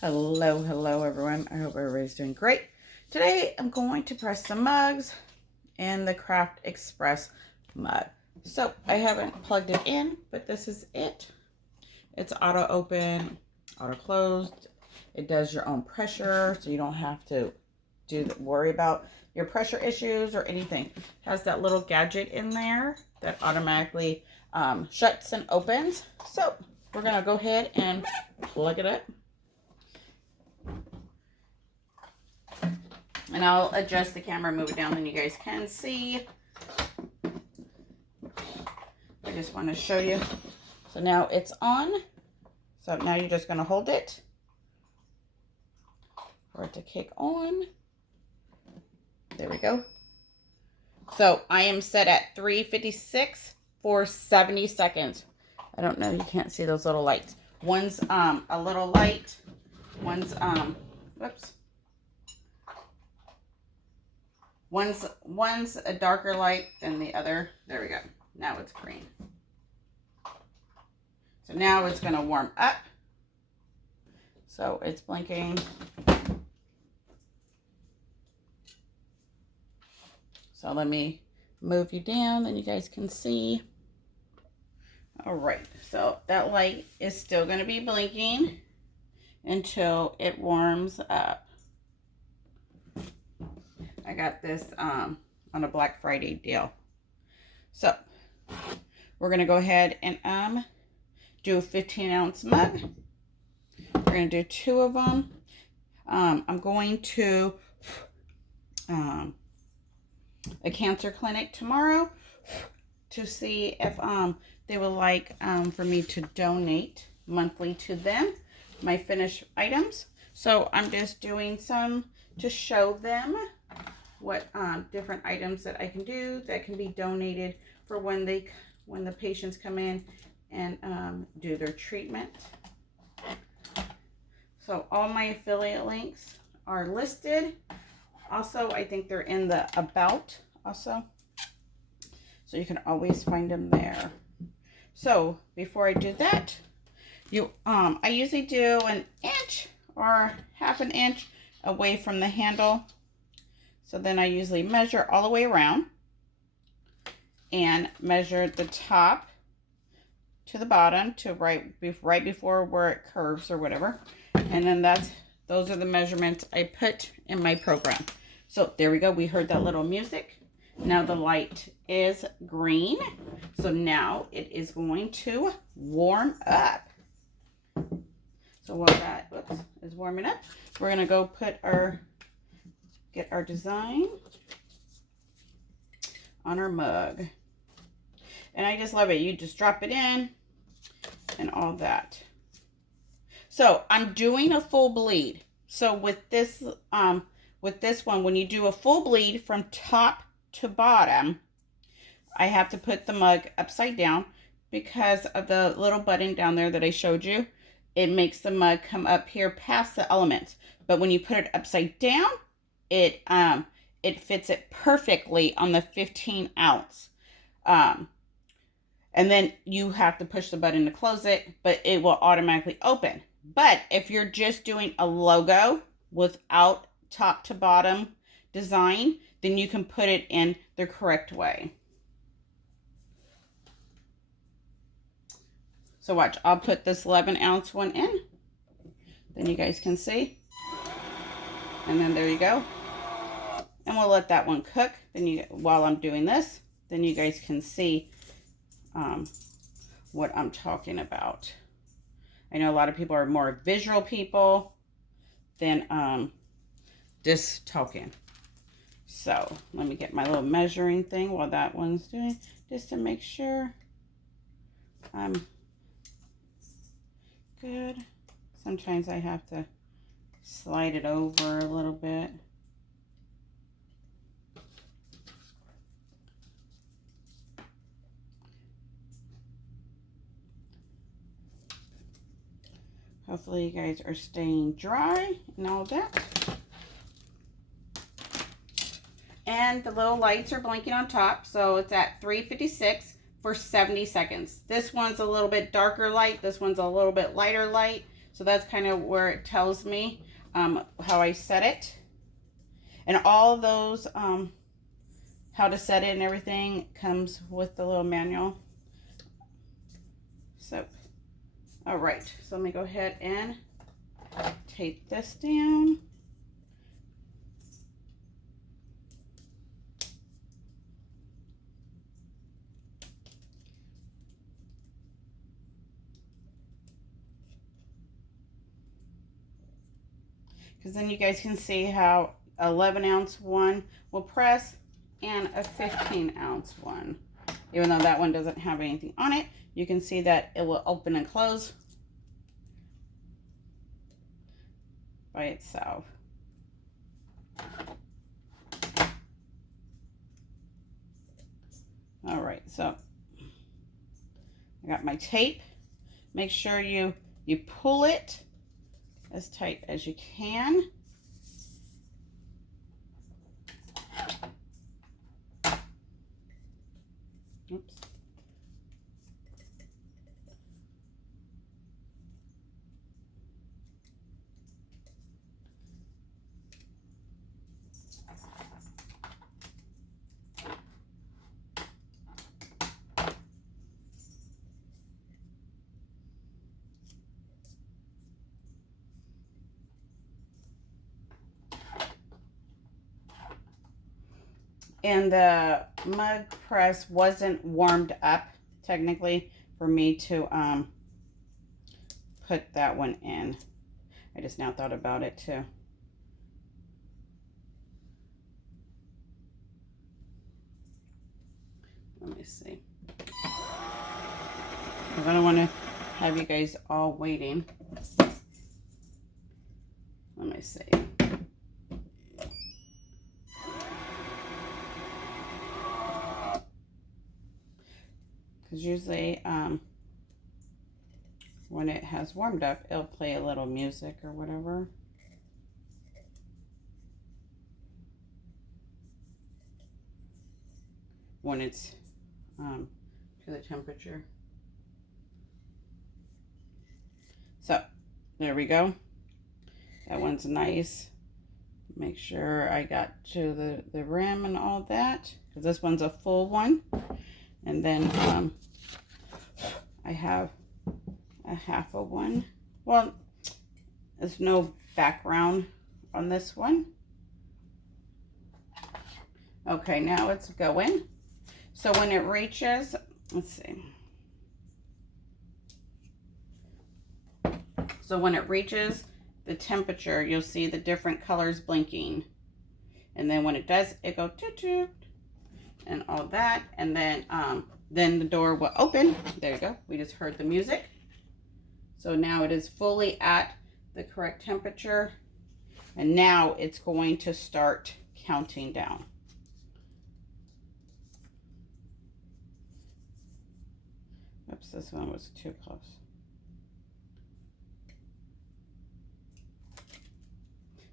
Hello everyone. I hope everybody's doing great. Today I'm going to press some mugs in the Craft Express mug. So I haven't plugged it in, but this is it. It's auto open, auto closed. It does your own pressure, so you don't have to worry about your pressure issues or anything. It has that little gadget in there that automatically shuts and opens. So we're gonna go ahead and plug it up. And I'll adjust the camera, move it down, and you guys can see. I just want to show you. So now it's on. So now you're just going to hold it for it to kick on. There we go. So I am set at 3:56 for 70 seconds. I don't know, you can't see those little lights. One's a little light. One's whoops. One's a darker light than the other. There we go. Now it's green. So now it's going to warm up. So it's blinking. So let me move you down and you guys can see. All right. So that light is still going to be blinking until it warms up. I got this on a Black Friday deal. So we're going to go ahead and do a 15-ounce mug. We're going to do 2 of them. I'm going to a cancer clinic tomorrow to see if they would like for me to donate monthly to them my finished items. So I'm just doing some to show them what different items that I can do that can be donated for when the patients come in and do their treatment. So all my affiliate links are listed. Also, I think they're in the about also. So you can always find them there. So before I do that, I usually do 1 inch or ½ an inch away from the handle. So then I usually measure all the way around and measure the top to the bottom to right before where it curves or whatever. And then those are the measurements I put in my program. So there we go. We heard that little music. Now the light is green. So now it is going to warm up. So while that is warming up, we're going to go get our design on our mug. And I just love it. You just drop it in and all that. So I'm doing a full bleed. So with this one, when you do a full bleed from top to bottom, I have to put the mug upside down because of the little button down there that I showed you. It makes the mug come up here past the elements. But when you put it upside down, it fits it perfectly on the 15-ounce. And then you have to push the button to close it, but it will automatically open. But if you're just doing a logo without top to bottom design, then you can put it in the correct way. So watch, I'll put this 11-ounce one in. Then you guys can see. And then there you go. And we'll let that one cook. Then while I'm doing this, then you guys can see what I'm talking about. I know a lot of people are more visual people than just talking. So let me get my little measuring thing while that one's doing, just to make sure I'm good. Sometimes I have to slide it over a little bit. Hopefully you guys are staying dry and all that. And the little lights are blinking on top. So it's at 3:56 for 70 seconds. This one's a little bit darker light. This one's a little bit lighter light. So that's kind of where it tells me how I set it. And all those, how to set it and everything comes with the little manual. So, all right. So let me go ahead and tape this down. Because then you guys can see how 11-ounce one will press and a 15-ounce one. Even though that one doesn't have anything on it, you can see that it will open and close by itself. All right, so I got my tape. Make sure you pull it as tight as you can. Oops. And the mug press wasn't warmed up technically for me to put that one in. I just now thought about it too. Let me see. Because I don't want to have you guys all waiting. Let me see. Because usually when it has warmed up, it'll play a little music or whatever. When it's to the temperature. So there we go. That one's nice. Make sure I got to the rim and all that, because this one's a full one. And then I have a half of one. Well, there's no background on this one. Okay, now it's going. So when it reaches, let's see. So when it reaches the temperature, you'll see the different colors blinking. And then when it does, it goes toot toot and all that. And then the door will open. There you go. We just heard the music. So now it is fully at the correct temperature. And now it's going to start counting down. Oops, this one was too close.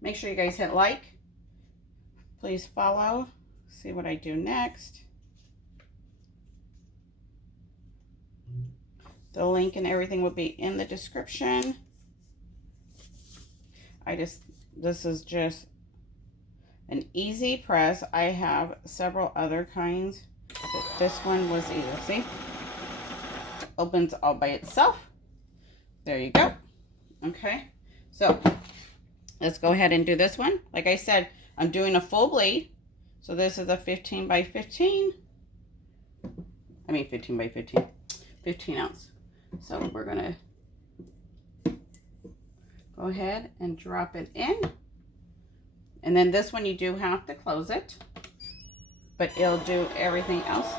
Make sure you guys hit like. Please follow. See what I do next. The link and everything will be in the description. This is just an easy press. I have several other kinds, but this one was easy. See? Opens all by itself. There you go. Okay, so let's go ahead and do this one. Like I said, I'm doing a full bleed. So this is a 15 by 15. I mean 15 by 15. 15 ounce. So we're gonna go ahead and drop it in. And then this one you do have to close it, but it'll do everything else.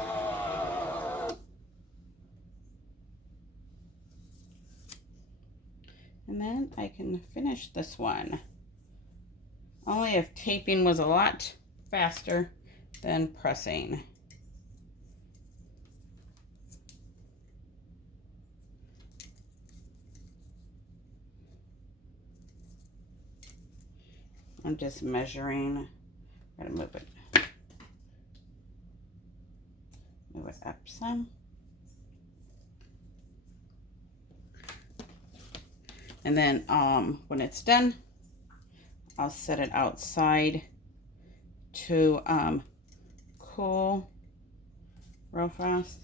And then I can finish this one. Only if taping was a lot faster than pressing. I'm just measuring. Gotta move it up some. And then when it's done, I'll set it outside to cool real fast.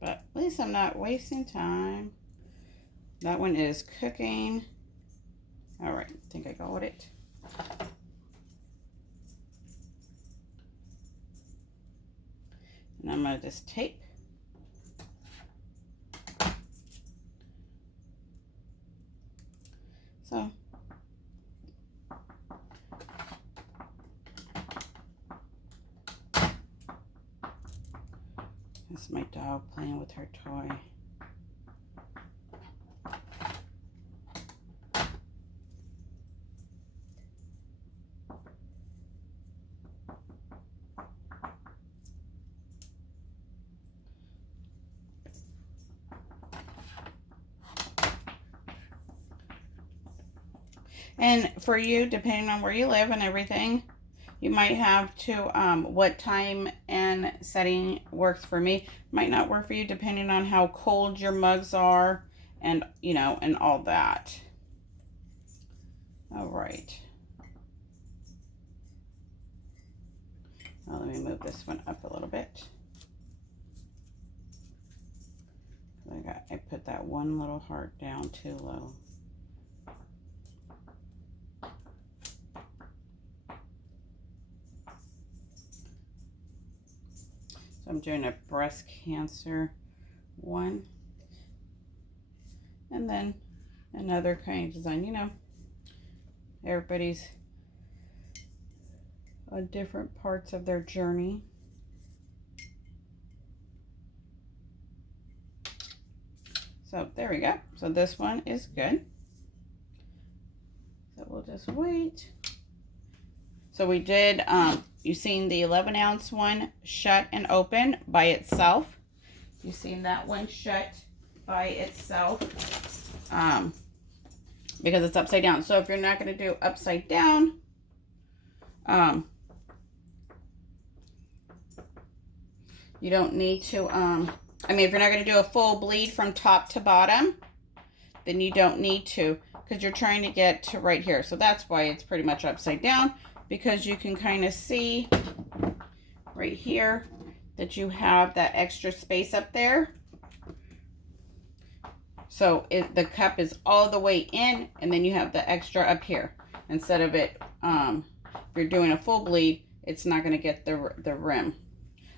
But at least I'm not wasting time. That one is cooking. All right, I think I got it. And I'm gonna just tape. So that's my dog playing with her toy. And for you, depending on where you live and everything, you might have to, what time and setting works for me might not work for you, depending on how cold your mugs are and, you know, and all that. All right. Now let me move this one up a little bit. I put that one little heart down too low. So I'm doing a breast cancer one. And then another kind of design. You know, everybody's on different parts of their journey. So there we go. So this one is good. So we'll just wait. So we did, you've seen the 11-ounce one shut and open by itself. You've seen that one shut by itself because it's upside down. So if you're not going to do upside down, you don't need to, I mean, if you're not going to do a full bleed from top to bottom, then you don't need to, because you're trying to get to right here. So that's why it's pretty much upside down, because you can kind of see right here that you have that extra space up there. So the cup is all the way in, and then you have the extra up here. Instead of it, if you're doing a full bleed, it's not going to get the rim.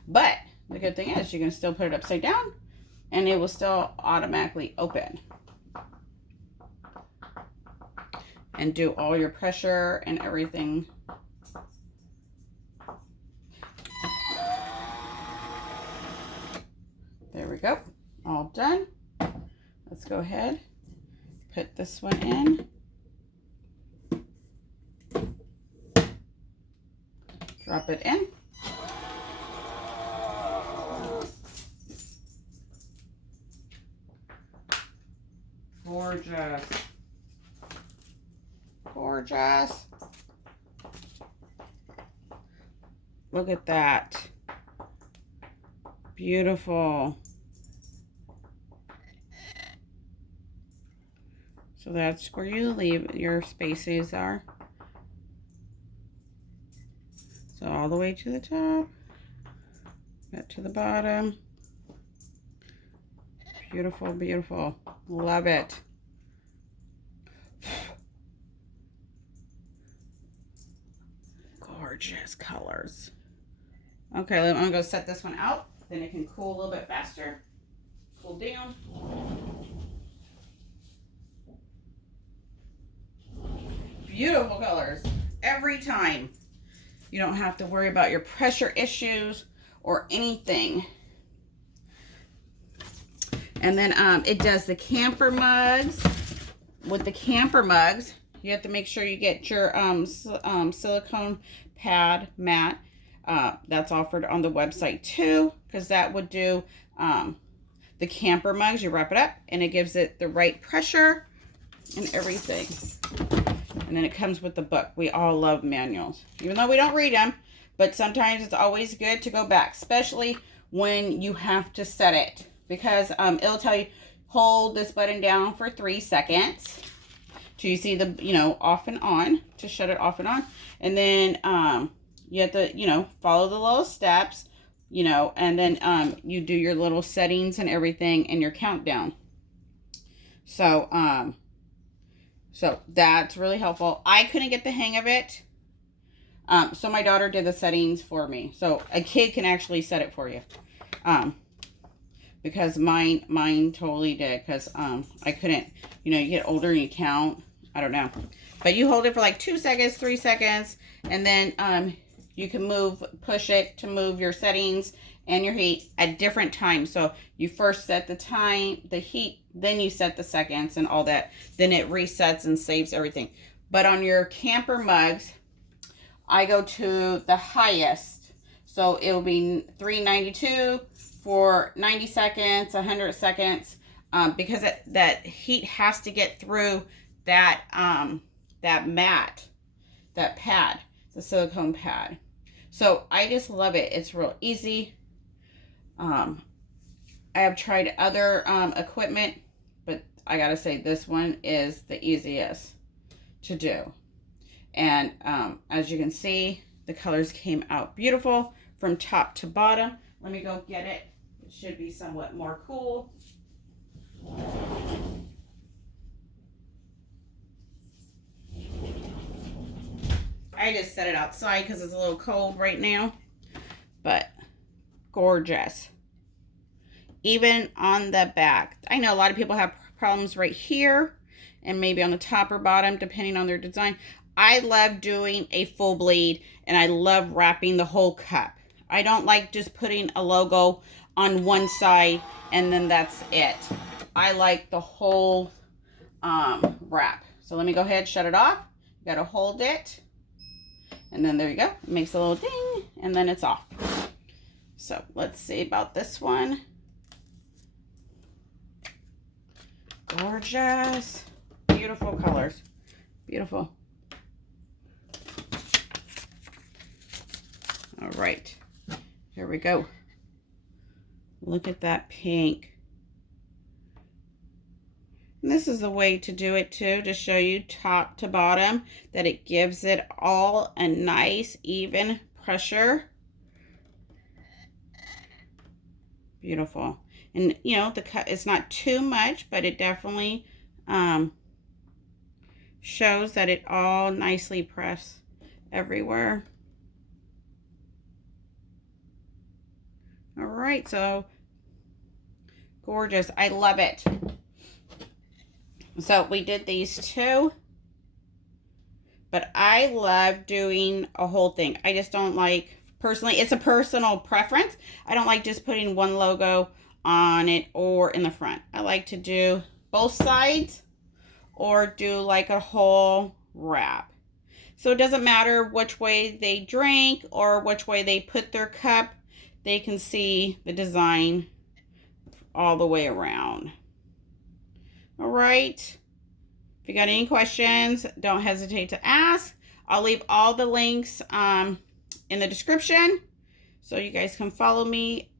But the good thing is you can still put it upside down and it will still automatically open. And do all your pressure and everything. There we go. All done. Let's go ahead. Put this one in. Drop it in. Gorgeous. Gorgeous. Look at that. Beautiful. So that's where you leave your spaces are. So all the way to the top, back to the bottom. Beautiful, beautiful. Love it. Gorgeous colors. Okay, I'm gonna go set this one out. Then it can cool a little bit faster. Cool down. Beautiful colors every time. You don't have to worry about your pressure issues or anything. And then it does the camper mugs. With the camper mugs, you have to make sure you get your silicone pad mat. That's offered on the website too, because that would do the camper mugs. You wrap it up and it gives it the right pressure and everything. And then it comes with the book. We all love manuals. Even though we don't read them, but sometimes it's always good to go back, especially when you have to set it, because it'll tell you hold this button down for 3 seconds till you see the, you know, off and on, to shut it off and on. And then you have to, you know, follow the little steps, you know, and then you do your little settings and everything and your countdown. So so that's really helpful. I couldn't get the hang of it, so my daughter did the settings for me. So a kid can actually set it for you, because mine totally did, because I couldn't. You know, you get older and you count, I don't know, but you hold it for like 2 seconds, 3 seconds, and then you can push it to move your settings and your heat at different times. So you first set the time, the heat, then you set the seconds and all that. Then it resets and saves everything. But on your camper mugs, I go to the highest. So it will be 392 for 90 seconds, 100 seconds, because that heat has to get through that mat, that pad, the silicone pad. So I just love it. It's real easy. I have tried other equipment, but I gotta say this one is the easiest to do. And as you can see, the colors came out beautiful from top to bottom. Let me go get it. It should be somewhat more cool. I just set it outside because it's a little cold right now, but gorgeous. Even on the back. I know a lot of people have problems right here and maybe on the top or bottom, depending on their design. I love doing a full bleed, and I love wrapping the whole cup. I don't like just putting a logo on one side and then that's it. I like the whole wrap. So let me go ahead and shut it off. You gotta hold it, and then there you go. It makes a little ding, and then it's off. So let's see about this one. Gorgeous. Beautiful colors. Beautiful. All right. Here we go. Look at that pink. And this is a way to do it too, to show you top to bottom, that it gives it all a nice even pressure. Beautiful. And you know, the cut is not too much, but it definitely shows that it all nicely pressed everywhere. All right, so gorgeous. I love it. So we did these two, but I love doing a whole thing. I just don't like, personally, it's a personal preference. I don't like just putting one logo on it or in the front. I like to do both sides or do like a whole wrap. So it doesn't matter which way they drink or which way they put their cup. They can see the design all the way around. All right. If you got any questions, don't hesitate to ask. I'll leave all the links in the description so you guys can follow me.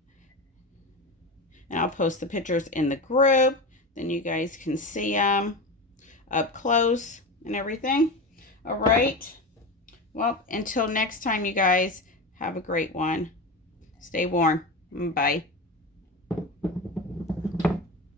And I'll post the pictures in the group. Then you guys can see them up close and everything. All right. Well, until next time, you guys, have a great one. Stay warm. Bye.